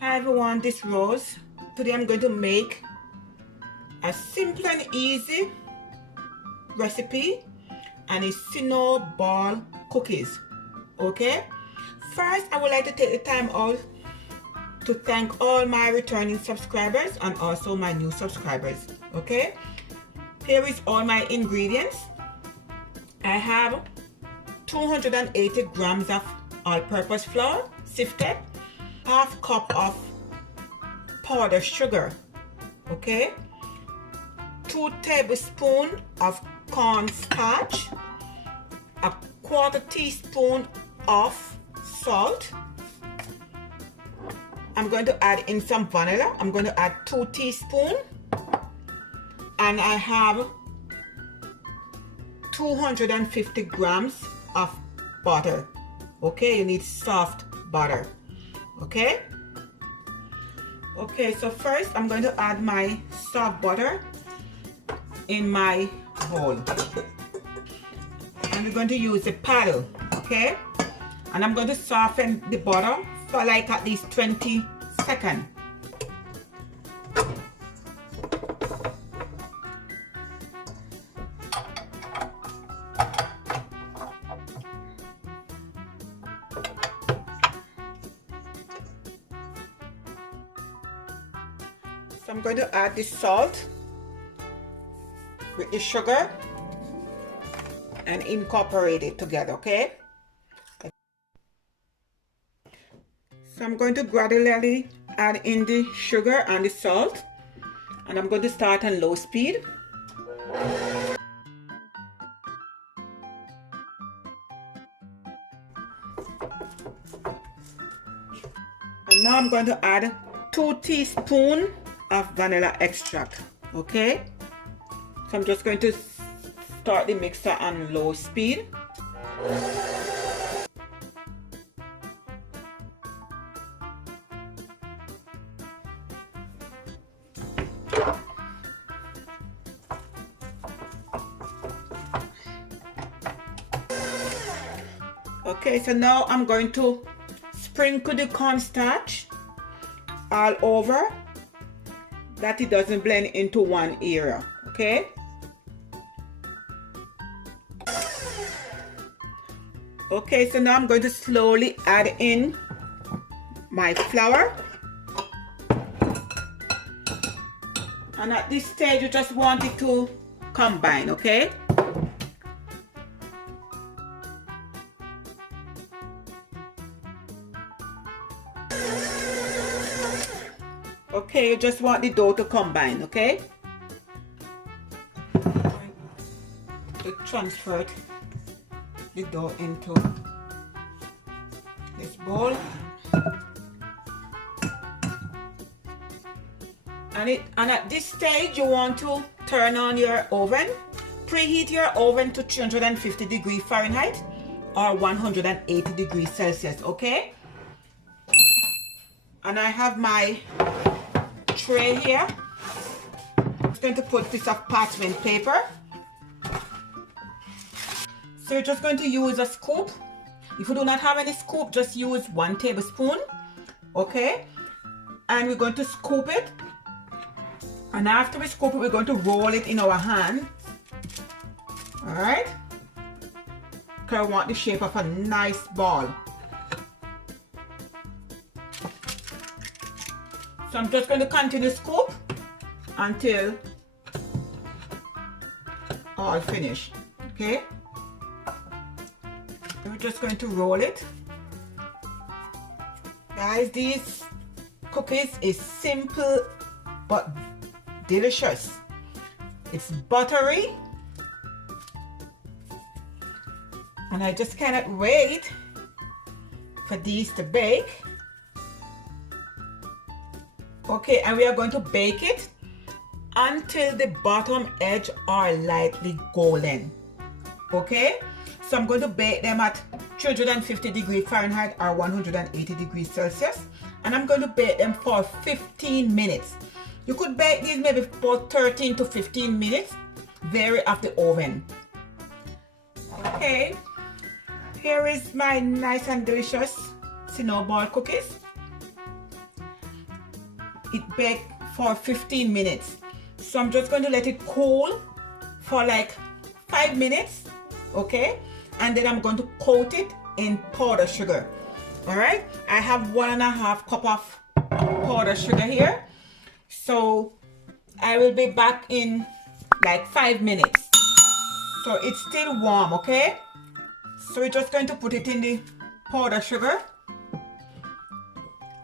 Hi everyone, this is Rose. Today I'm going to make a simple and easy recipe, and it's Snowball Cookies. Okay, first I would like to take the time out to thank all my returning subscribers and also my new subscribers. Okay, here is all my ingredients. I have 280 grams of all-purpose flour sifted, half cup of powdered sugar, okay, 2 tablespoons of cornstarch, a 1/4 teaspoon of salt. I'm going to add in some vanilla. I'm going to add 2 teaspoons, and I have 250 grams of butter. Okay, you need soft butter. Okay, so first I'm going to add my soft butter in my bowl, and we're going to use a paddle. Okay, and I'm going to soften the butter for like at least 20 seconds. So I'm going to add the salt with the sugar and incorporate it together, okay? So I'm going to gradually add in the sugar and the salt, and I'm going to start on low speed. And now I'm going to add 2 teaspoons of vanilla extract. Okay, so I'm just going to start the mixer on low speed. Okay, so now I'm going to sprinkle the cornstarch all over, that it doesn't blend into one area. Okay, so now I'm going to slowly add in my flour, and at this stage you just want it to combine. Okay, you just want the dough to combine. Okay, to transfer the dough into this bowl, and at this stage you want to turn on your oven. Preheat your oven to 350 degrees Fahrenheit or 180 degrees Celsius. Okay, and I have my tray here. I'm just going to put this of parchment paper. So you're just going to use a scoop. If you do not have any scoop, just use 1 tablespoon. Okay, and we're going to scoop it, and after we scoop it, we're going to roll it in our hand. All right, because I want the shape of a nice ball. So I'm just going to continue scoop until all finished. Okay, we're just going to roll it. Guys, these cookies is simple but delicious. It's buttery, and I just cannot wait for these to bake. Okay, and we are going to bake it until the bottom edge are lightly golden. Okay, so I'm going to bake them at 350 degrees Fahrenheit or 180 degrees Celsius, and I'm going to bake them for 15 minutes. You could bake these maybe for 13 to 15 minutes, vary of the oven. Okay, here is my nice and delicious Snowball cookies. it bake for 15 minutes. So I'm just going to let it cool for like 5 minutes, okay? And then I'm going to coat it in powdered sugar. All right, I have 1.5 cup of powdered sugar here. So I will be back in like 5 minutes. So it's still warm, okay? So we're just going to put it in the powdered sugar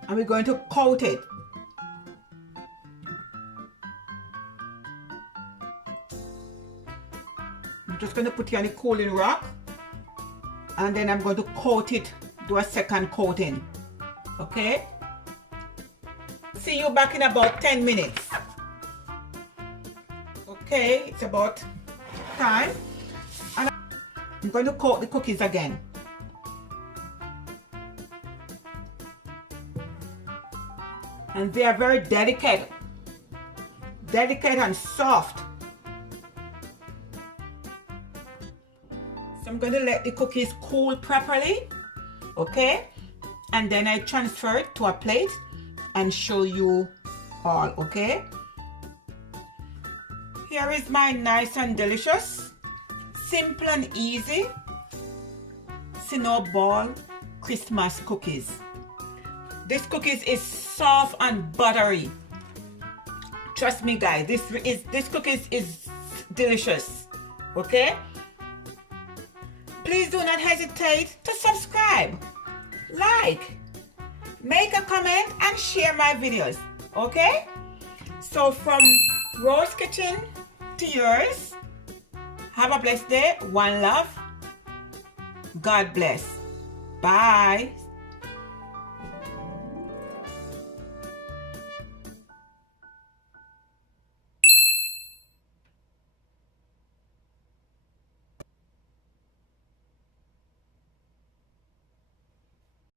and we're going to coat it. I'm just going to put it on the cooling rack and then I'm going to coat it, do a second coating, okay? See you back in about 10 minutes. Okay, it's about time. And I'm going to coat the cookies again. And they are very delicate and soft. So I'm going to let the cookies cool properly, okay? And then I transfer it to a plate and show you all, okay? Here is my nice and delicious, simple and easy Snowball Christmas cookies. This cookies is soft and buttery. Trust me guys, this cookies is delicious, okay? Please do not hesitate to subscribe, like, make a comment and share my videos, okay? So from Rose Kitchen to yours, have a blessed day. One love. God bless. Bye.